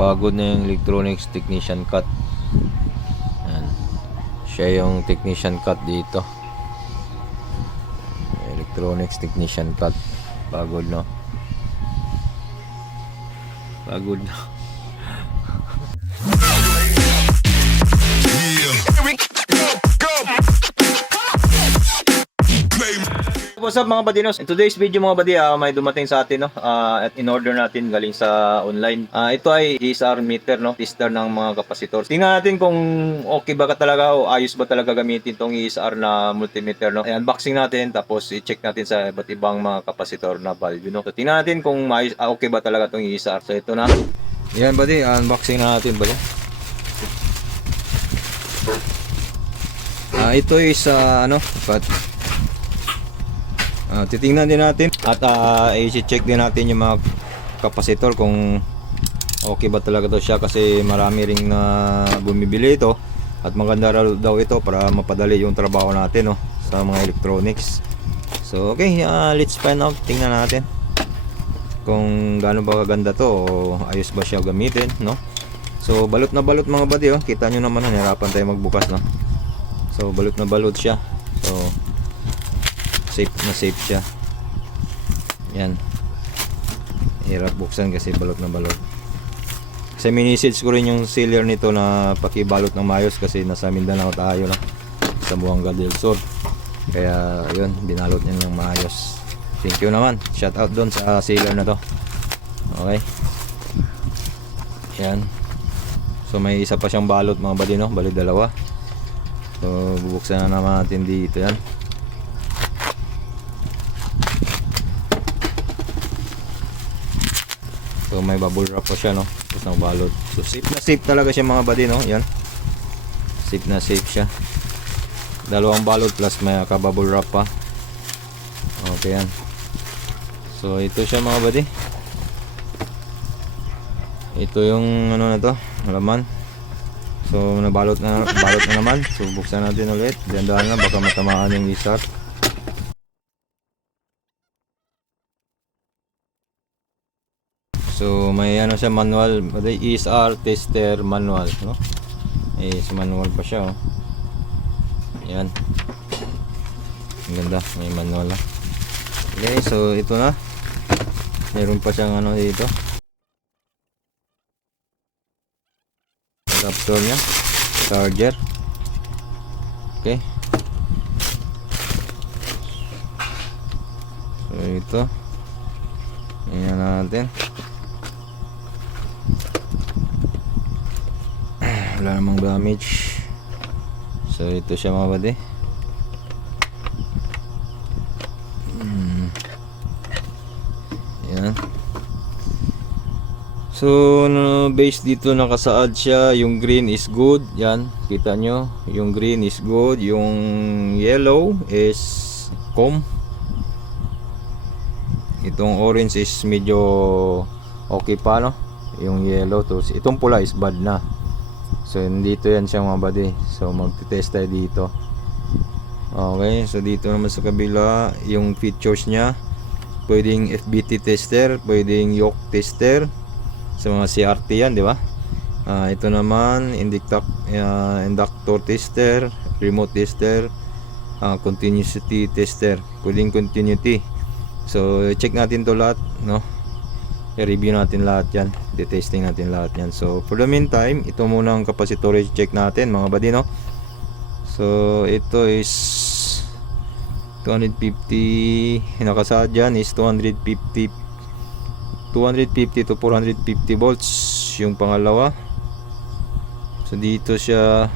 Pagod na yung electronics technician cut. Yan. Siya yung technician cut dito. Electronics technician cut. Pagod, no? Pagod na. What's up mga badinos? In today's video mga badi, may dumating sa atin, no? At in-order natin galing sa online. Ito ay ESR meter, no? Tester ng mga kapasitor. Tingnan natin kung okay ba talaga o ayos ba talaga gamitin tong ESR na multimeter, no? Unboxing natin tapos i-check natin sa iba't ibang mga kapasitor na value, no? So tingnan natin kung okay ba talaga tong ESR. So ito na. Yan badi, unboxing na natin badi. Ito is titingnan din natin at i-check din natin yung mga kapasitor kung okay ba talaga to siya, kasi marami ring bumibili ito at maganda daw ito para mapadali yung trabaho natin, no, sa mga electronics. So okay, let's find out. Tingnan natin kung gaano ba kaganda to o ayos ba siya gamitin, no. So balot na balot mga buddy, oh. Kita nyo naman, nahirapan tayo magbukas, no. So balot na balot siya. So safe na safe siya. Yan. Hirap buksan kasi balot na balot. Kasi minisage ko rin yung sealer nito na pakibalot ng maayos kasi nasa Mindanao tayo, no? Sa Buanga del Sur. Kaya yun, binalot niya ng maayos. Thank you naman. Shout out doon sa sealer na to. Okay. Yan. So may isa pa siyang balot mga buddy, no? Bali dalawa. So bubuksan na naman natin dito yan. So may bubble wrap pa siya, no? Tapos ng balot. So safe na safe talaga siya mga buddy, no? Yan. Safe na safe siya. Dalawang balot plus may ka-bubble wrap pa. Okay yan. So ito siya mga buddy. Ito yung ano na to, laman. So balot na naman. So buksan natin ulit. Diyan na, baka matamaan yung lizard. So may ano siya, manual, ESR tester manual, no? Manual pa siya, oh. Yan. Ang ganda, may manual na. Okay, so ito na. Meron pa siyang ano dito. Adapter niya, charger. Okay. So ito. Ayan natin. Wala namang damage. So ito siya mga buddy. Yan. So base dito nakasaad siya, yung green is good. Yan, kita nyo, yung green is good, yung yellow is COM, itong orange is medyo okay pa, no, yung yellow to. Itong pula is bad na. So dito yan siya mga buddy. So magte-test tayo dito. Okay, so dito naman sa kabila yung features nya. Pwedeng FBT tester, pwedeng yoke tester sa mga CRT yan, di ba? Ito naman inductor tester, remote tester, continuity tester, pwedeng continuity. So check natin to lahat, no? I-review natin lahat yan, de-testing natin lahat yan. So for the meantime, ito muna ang capacitor check natin mga buddy, no? So ito is 250, nakasaad dyan is 250 to 450 volts yung pangalawa. So dito siya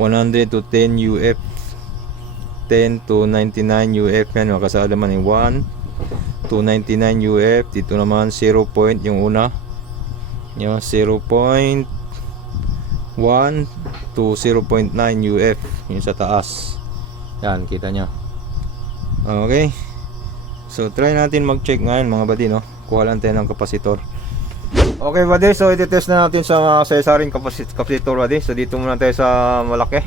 100 to 10 UF, 10 to 99 UF yan, nakasaad naman yung 1 to 99 UF. Dito naman 0 point yung una, yung 0.1 to 0.9 UF yung sa taas. Yan, kita nyo. Okay, so try natin mag-check ngayon mga buddy, no? Kuha lang tayo ng kapasitor. Okay buddy, so iti-test na natin sa sesaring kapasitor buddy. So dito muna tayo sa malaki.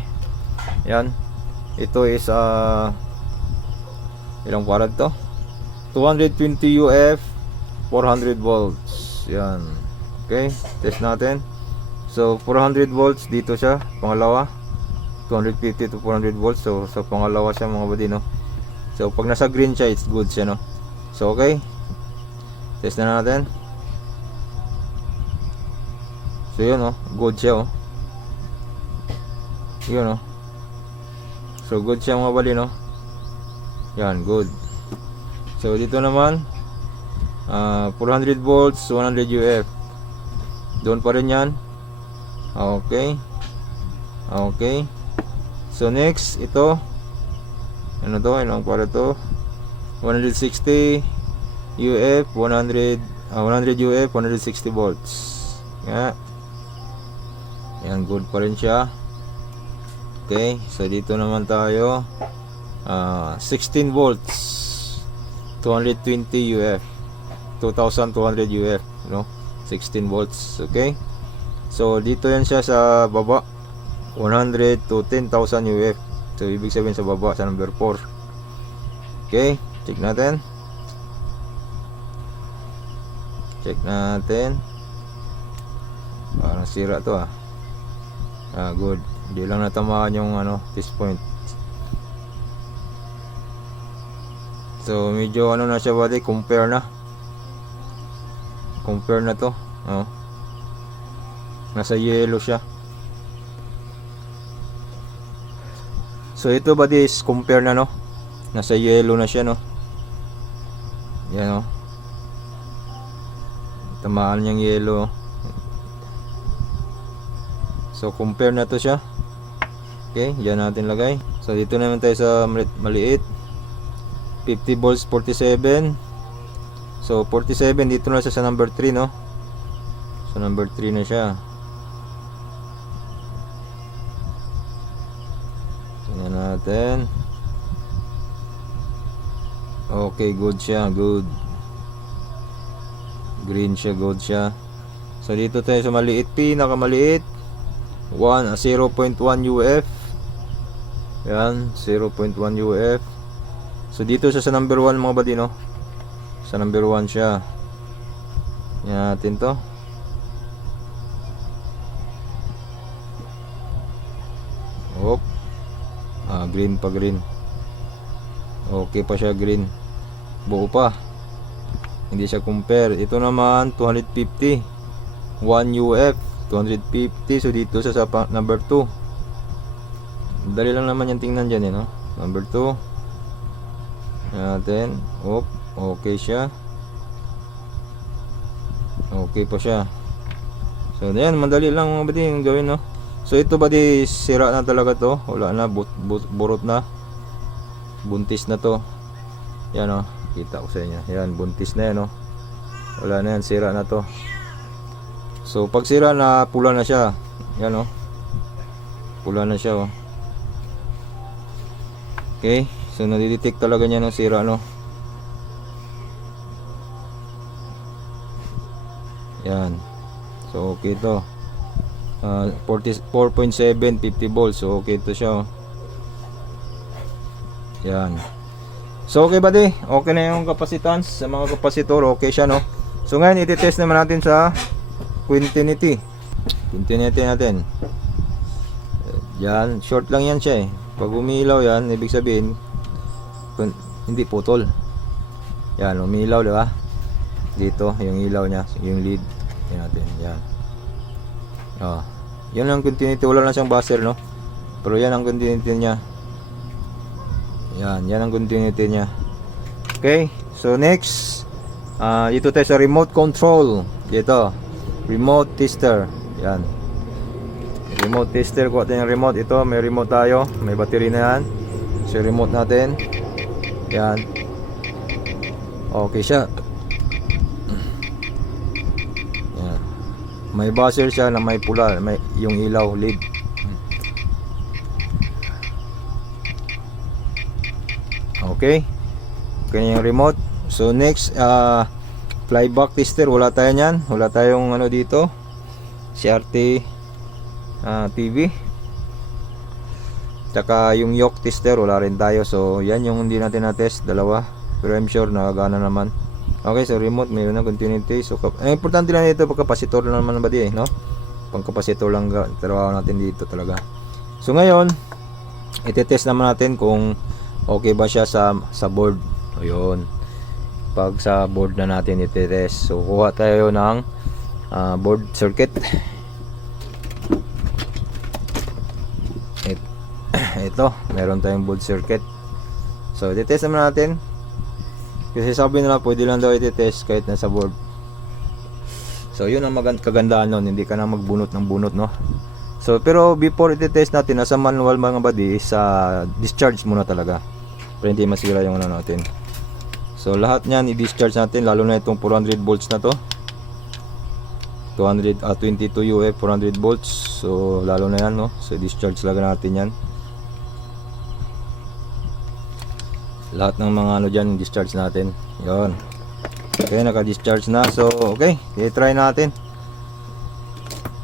Yan, ito is ilang farad to? 220 UF, 400 volts. Yan. Okay, test natin. So 400 volts dito siya, pangalawa. 250 to 400 volts. So sa pangalawa siya mga buddy, no. So pag nasa green siya, it's good siya, no. So okay, test na natin. So yun, oh, good siya, oh. Yun, oh. So good siya mga buddy, no. Yan, good. So dito naman 400 volts, 100 UF. Doon pa rin yan. Okay. Okay. So next, ito. Ano to? Ano para to? 160 UF, 100 UF, 160 volts. Yan. Yan, good pa rin siya. Okay, so dito naman tayo 16 volts, 220 UF, 2200 UF, no? 16 volts. Okay, so dito yan siya sa baba, 100 to 10,000 UF. So ibig sabihin sa baba, sa number 4. Okay, check natin. Check natin. Parang sira to, ah. Good. Hindi lang natamaan yung ano, test point. So medyo ano na siya buddy, compare na. Compare na to. Oh. Nasa yellow siya. So ito buddy is compare na, no. Nasa yellow na siya, no. Yan, oh. Tamaan niyang yellow. So compare na to siya. Okay, diyan natin lagay. So dito naman tayo sa maliit. 50 volts, 47. So 47 dito na siya sa number 3, no. So number 3 na siya. Tingnan natin. Okay, good siya, good. Green siya, good siya. So dito tayo sa maliit, pinakamaliit. 0.1 UF. Yan, 0.1 UF. So dito siya sa number 1 mga buddy, no. Sa number 1 siya. Yan natin to. Hop. Green pa, green. Okay pa siya, green. Buo pa. Hindi siya compare. Ito naman 250. 1 UF. 250. So dito sa number 2. Dali lang naman yung tingnan dyan, no? Number 2 natin. Okay siya. Okay pa siya. So yan, madali lang mga buddy yung gawin, no? So ito buddy, sira na talaga to. Wala na, burot na. Buntis na to. Yan, no? Kita ko sa inyo. Yan, buntis na yan, no? Wala na yan, sira na to. So pag sira na, pula na siya. Yan, no? Pula na siya, oh. Okay, so nadidetect talaga niya ng sira, no? Yan. So okay to. 4.7 50 volts. So okay to siya, oh. Yan. So okay buddy, okay na yung capacitance sa mga kapasitor, okay siya, no? So ngayon i-test naman natin sa continuity. Continuity natin. Yan, short lang yan siya, eh. Pag umilaw yan, ibig sabihin hindi putol. Yan, umilaw, di ba? Dito, yung ilaw niya, yung lead. Yan natin, yan. Yan ang continuity, wala lang siyang buzzer, no? Pero yan ang continuity niya. Yan ang continuity niya. Okay, so next, dito tayo sa remote control. Dito, remote tester. Yan. Remote tester, kuha tayo yung remote. Ito, may remote tayo. May battery na yan. So remote natin. Yan. Okay siya. Yan. May buzzer siya na may pula. May yung ilaw, lead. Okay. Okay na yung remote. So next, flyback tester. Wala tayo nyan. Wala tayong ano dito. CRT TV. Tsaka yung yoke tester wala rin tayo. So yan yung hindi natin na-test, dalawa. Pero I'm sure nakagana naman. Okay, so remote, mayroon na continuity. So, importante lang dito, pagkapasitor lang naman ba di, no? Pangkapasitor lang trabaho natin dito talaga. So, ngayon, itetest naman natin kung okay ba siya sa board. Ayun. Pag sa board na natin itetest. So, kuha tayo ng board circuit. Ito, meron tayong board circuit. So, itetest naman natin. Kasi sabi nila pwede lang daw i-test kahit nasa board. So yun ang kagandahan nun, hindi ka na magbunot ng bunot, no. So pero before i-test natin nasa manual mga buddy, sa discharge muna talaga para hindi masira yung ano natin. So lahat niyan i-discharge natin, lalo na itong 400 volts na to, 22 UF 400 volts. So lalo na yan, no. So discharge talaga natin yan. Lahat ng mga ano dyan, discharge natin. Yun. Okay, naka-discharge na. So, okay. I-try natin.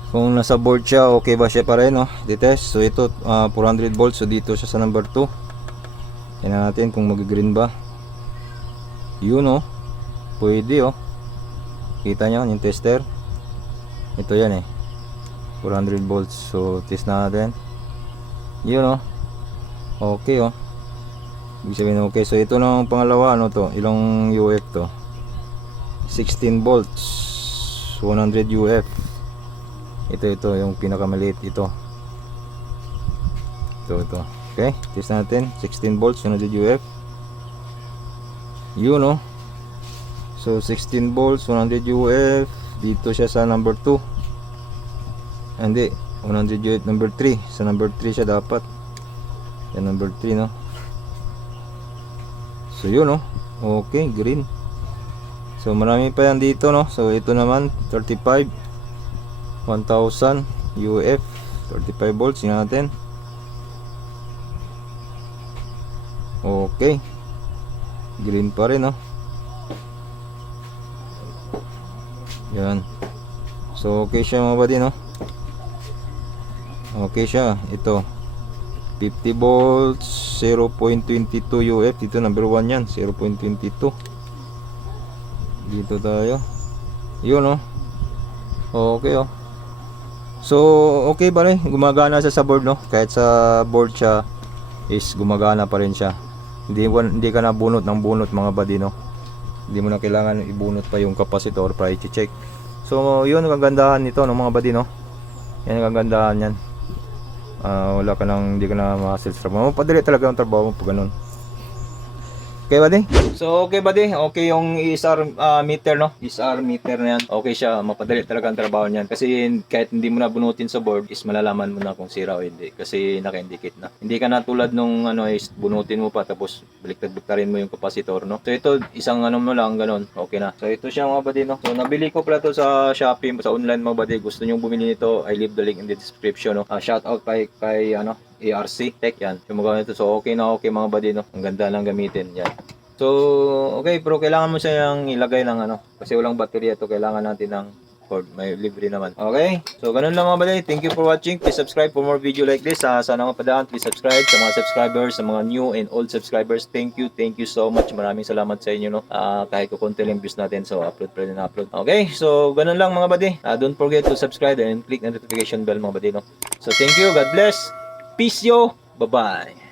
Kung nasa board siya, okay ba siya pa rin, no? I-test. So, ito, 400 volts. So, dito siya sa number 2. Tingnan natin kung mag-green ba. Yun, oh. Pwede, oh. Kita nyo, yung tester. Ito yan, eh. 400 volts. So, test natin. Yun, oh. Okay, oh. Ibig sabihin, okay. So ito na ang pangalawa, ano to, ilang UF to, 16 volts 100 UF. Ito yung pinakamaliit. Ito. Okay, test natin. 16 volts 100 UF. Yun, no. So 16 volts 100 UF. Dito siya sa number 2. Hindi, 100 UF number 3. Sa number 3 siya dapat. Yan number 3, no. So yun, no. Okay, green. So marami pa yan dito, no. So ito naman 35 1000 UF 35 volts. Yun natin. Okay, green pa rin, no. Yan. So okay siya mga buddy, no. Okay siya. Ito 50 volts 0.22 UF. Dito number 1 yan, 0.22. Dito tayo. Yun, oh. Okay, oh. So okay ba rin, gumagana siya sa board, no. Kahit sa board siya is gumagana pa rin siya. Hindi ka na bunot ng bunot mga buddy, no. Hindi mo na kailangan ibunot pa yung capacitor para i-check. So yun ang kagandahan nito, no mga buddy, no. Yan ang kagandahan yan. Wala ka nang, hindi ka na ma-hassle sa trabaho. Padali talaga ang trabaho mo pag ganun. Okay buddy? So okay buddy, okay yung ESR meter, no? ESR meter na yan. Okay siya, mapadali talaga ang trabaho niyan. Kasi kahit hindi mo na bunutin sa board is malalaman mo na kung sira o hindi. Kasi naka-indicate na. Hindi ka na tulad nung ano is bunutin mo pa tapos baliktad-baliktarin mo yung kapasitor, no? So ito, isang ano mo lang, ganun. Okay na. So ito siya mga buddy, no? So nabili ko pala to sa Shopee, sa online mga buddy. Gusto nyo bumili nito, I leave the link in the description, no? Shout out kay ano, ARC Tech yan. Yung mga ganito. So okay na okay mga buddy, no? Ang ganda lang gamitin yan. So okay, pero kailangan mo siyang ilagay ng ano, kasi walang baterya to, kailangan natin ng cord, may libre naman. Okay, so ganun lang mga buddy. Thank you for watching. Please subscribe for more video like this. Sana mapadaan, please subscribe sa mga subscribers, sa mga new and old subscribers. Thank you so much. Maraming salamat sa inyo, no. Kahit kukunti lang views natin, so upload pa rin upload. Okay, so ganun lang mga buddy. Don't forget to subscribe and click the notification bell mga buddy, no. So thank you, God bless. Peace yo. Bye-bye.